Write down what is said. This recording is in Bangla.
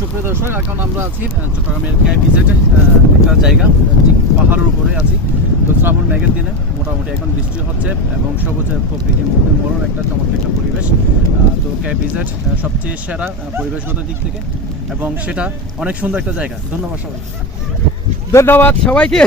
সুপ্রিয় দর্শক এখন আমরা আছি চট্টগ্রামের ক্যাব একটা জায়গা ঠিক পাহাড়ের উপরে আছি। তো শ্রাবণ মেঘের দিনে মোটামুটি এখন বৃষ্টি হচ্ছে এবং সবুজ প্রকৃতির মধ্যে মরণ একটা চমৎকার একটা পরিবেশ। তো ক্যাব ভিজিট সবচেয়ে সেরা পরিবেশগত দিক থেকে এবং সেটা অনেক সুন্দর একটা জায়গা। ধন্যবাদ সবাই ধন্যবাদ সবাইকে।